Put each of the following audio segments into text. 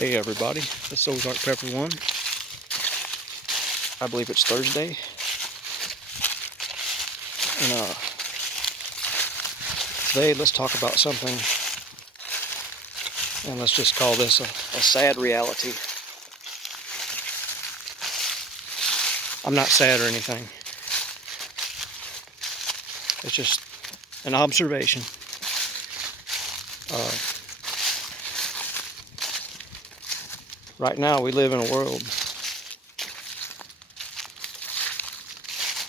Hey everybody, this is Ozark Pepper 1. I believe it's Thursday. And today let's talk about something, and let's just call this a sad reality. I'm not sad or anything. It's just an observation. Right now we live in a world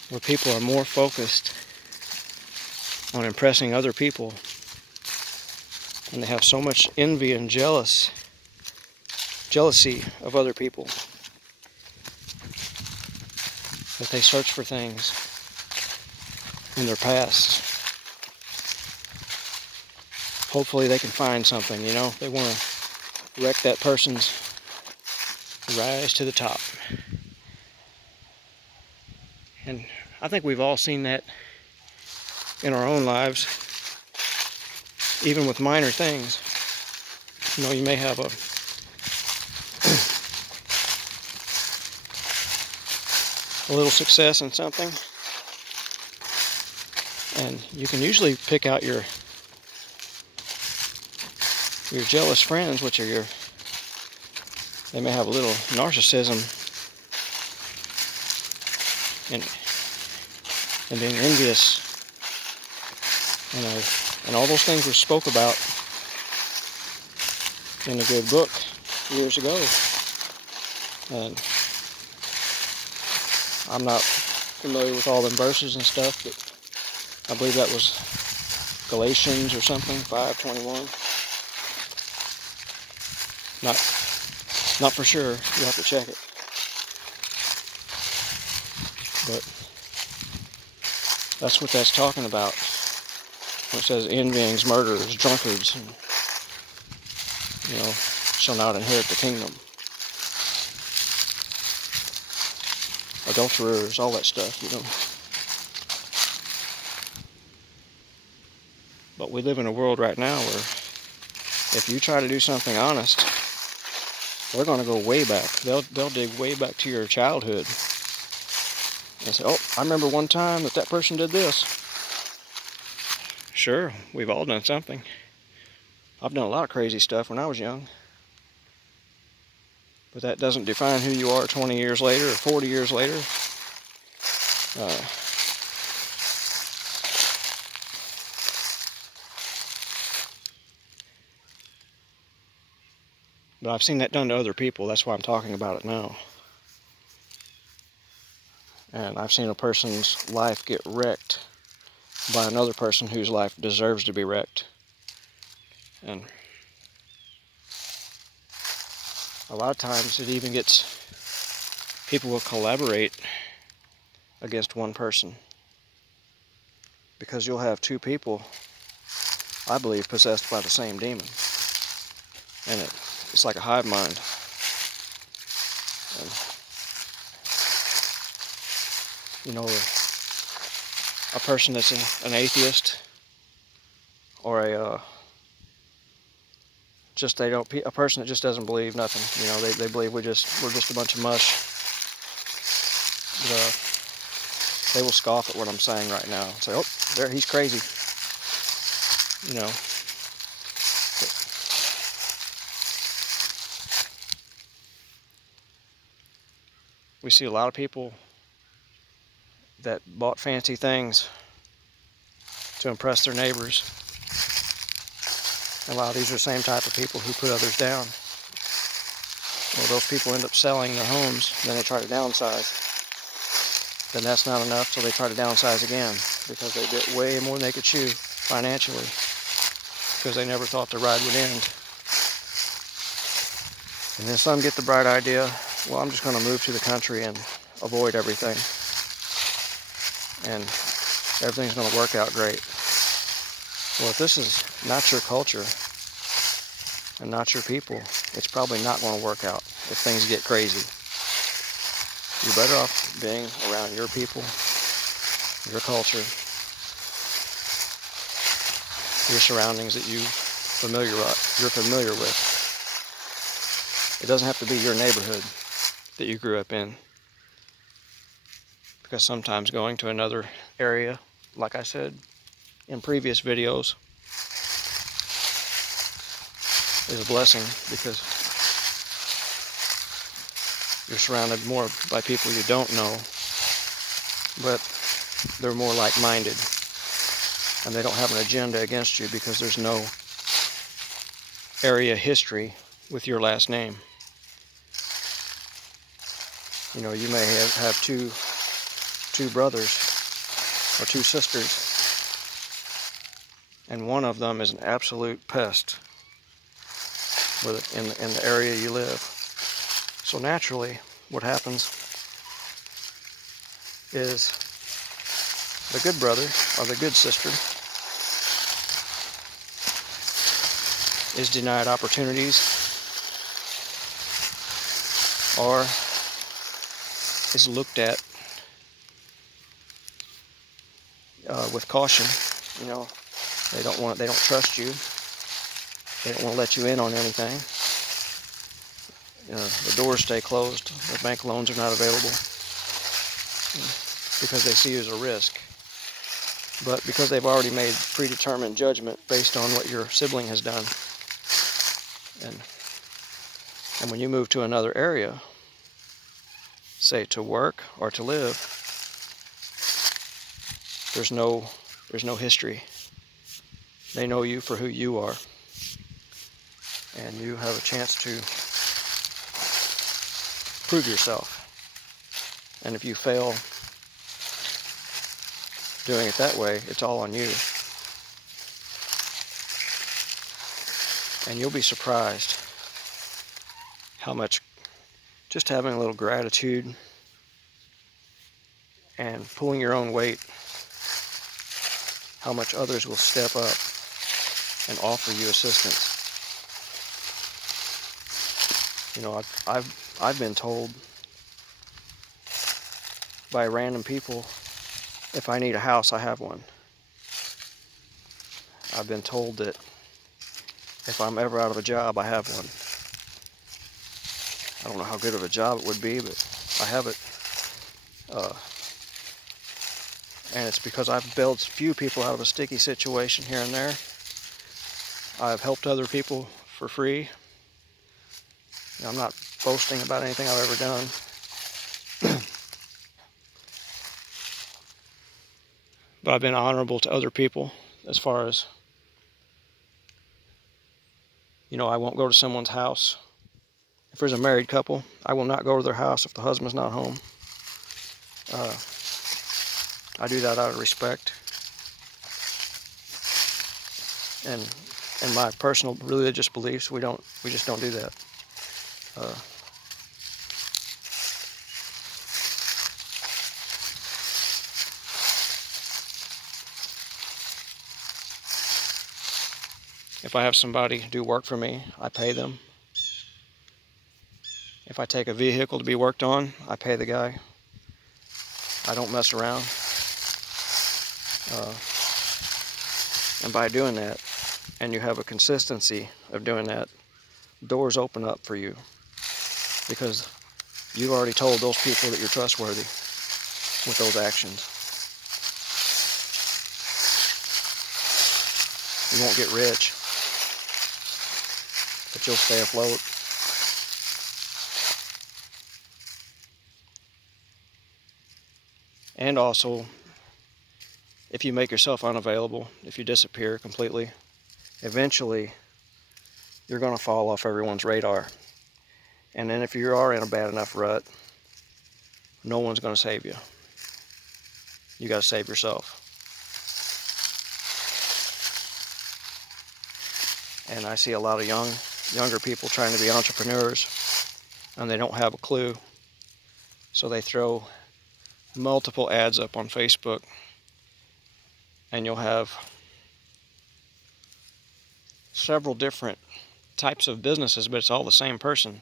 where people are more focused on impressing other people, and they have so much envy and jealousy of other people that they search for things in their past. Hopefully they can find something, they want to wreck that person's rise to the top. And I think we've all seen that in our own lives, even with minor things. You may have a little success in something, and you can usually pick out your jealous friends, which are they may have a little narcissism and being envious, and all those things were spoke about in a good book years ago. And I'm not familiar with all them verses and stuff, but I believe that was Galatians or something, 5:21. Not for sure. You have to check it. But that's what that's talking about when it says envyings, murderers, drunkards, and shall not inherit the kingdom. Adulterers, all that stuff, But we live in a world right now where if you try to do something honest, they're going to go way back. They'll dig way back to your childhood and say, "Oh, I remember one time that person did this." Sure, we've all done something. I've done a lot of crazy stuff when I was young. But that doesn't define who you are 20 years later or 40 years later. But I've seen that done to other people. That's why I'm talking about it now. And I've seen a person's life get wrecked by another person whose life deserves to be wrecked. And a lot of times it even gets, people will collaborate against one person, because you'll have two people, I believe, possessed by the same demon. And it's like a hive mind. And, a person that's an atheist, or a person that just doesn't believe nothing. They believe we're just a bunch of mush. They will scoff at what I'm saying right now and say, "Oh, there, he's crazy." But we see a lot of people that bought fancy things to impress their neighbors. And a lot of these are the same type of people who put others down. Well, those people end up selling their homes, then they try to downsize. Then that's not enough, so they try to downsize again, because they get way more than they could chew financially, because they never thought the ride would end. And then some get the bright idea, well, I'm just going to move to the country and avoid everything, and everything's going to work out great. Well, if this is not your culture and not your people, it's probably not going to work out if things get crazy. You're better off being around your people, your culture, your surroundings that you're familiar with. It doesn't have to be your neighborhood that you grew up in. Because sometimes going to another area, like I said in previous videos, is a blessing, because you're surrounded more by people you don't know, but they're more like-minded, and they don't have an agenda against you because there's no area history with your last name. You know, you may have two brothers or two sisters, and one of them is an absolute pest in the area you live. So naturally, what happens is the good brother or the good sister is denied opportunities, or is looked at with caution. You know, they don't trust you. They don't want to let you in on anything. The doors stay closed. The bank loans are not available because they see you as a risk. But because they've already made predetermined judgment based on what your sibling has done, and when you move to another area, say to work or to live, there's no history. They know you for who you are, and you have a chance to prove yourself. And if you fail doing it that way, it's all on you. And you'll be surprised how much just having a little gratitude and pulling your own weight, how much others will step up and offer you assistance. You know, I've been told by random people, if I need a house, I have one. I've been told that if I'm ever out of a job, I have one. I don't know how good of a job it would be, but I have it. And it's because I've bailed a few people out of a sticky situation here and there. I've helped other people for free. You know, I'm not boasting about anything I've ever done. But I've been honorable to other people as far as, you know, I won't go to someone's house. If there's a married couple, I will not go to their house if the husband's not home. I do that out of respect and my personal religious beliefs. We just don't do that. If I have somebody do work for me, I pay them. If I take a vehicle to be worked on, I pay the guy. I don't mess around. And by doing that, and you have a consistency of doing that, doors open up for you, because you've already told those people that you're trustworthy with those actions. You won't get rich, but you'll stay afloat. And also, if you make yourself unavailable, if you disappear completely, eventually you're going to fall off everyone's radar. And then if you are in a bad enough rut, no one's going to save you. You got to save yourself. And I see a lot of younger people trying to be entrepreneurs, and they don't have a clue. So they throw multiple ads up on Facebook, and you'll have several different types of businesses, but it's all the same person.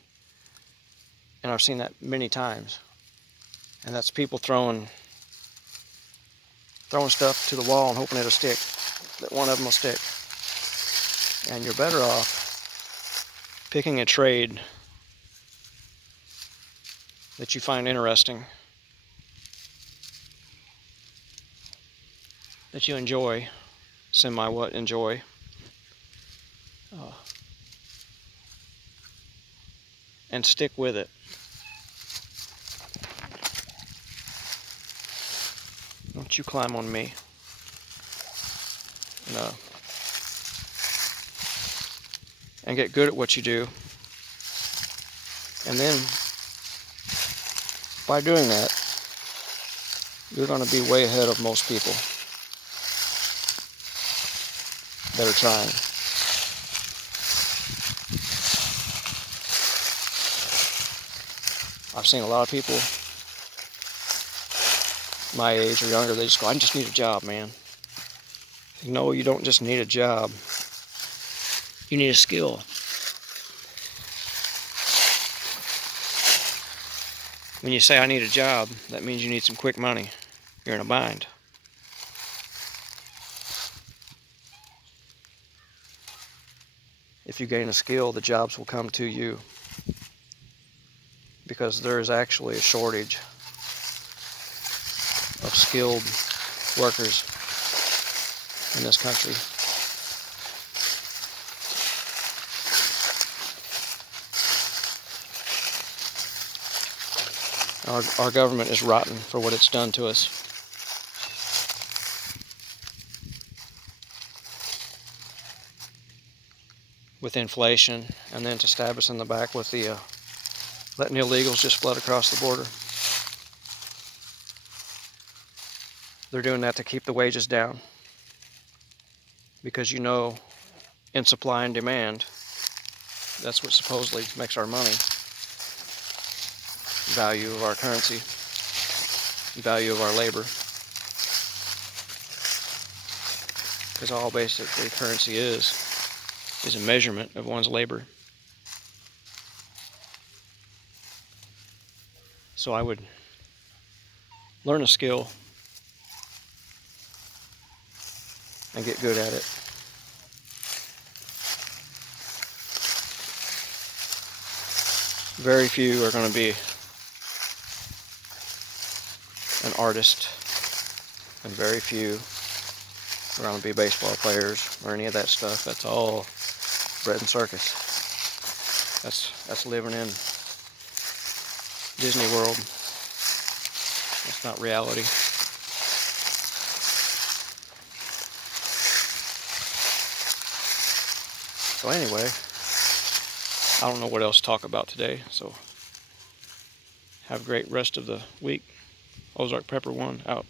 And I've seen that many times. And that's people throwing stuff to the wall and hoping it'll stick, that one of them will stick. And you're better off picking a trade that you find interesting, that you enjoy, enjoy. And stick with it. Don't you climb on me. No. And get good at what you do. And then, by doing that, you're going to be way ahead of most people that are trying. I've seen a lot of people my age or younger, they just go, I just need a job, man. No, you don't just need a job. You need a skill. When you say I need a job, that means you need some quick money. You're in a bind. If you gain a skill, the jobs will come to you, because there is actually a shortage of skilled workers in this country. Our government is rotten for what it's done to us. With inflation, and then to stab us in the back with the letting the illegals just flood across the border. They're doing that to keep the wages down, because in supply and demand, that's what supposedly makes our money, value of our currency, value of our labor. Because all basically currency is a measurement of one's labor. So I would learn a skill and get good at it. Very few are going to be an artist, and very few are going to be baseball players or any of that stuff. That's all bread and circus. That's living in Disney World. That's not reality. So anyway, I don't know what else to talk about today, so have a great rest of the week. Ozark Prepper 1 out.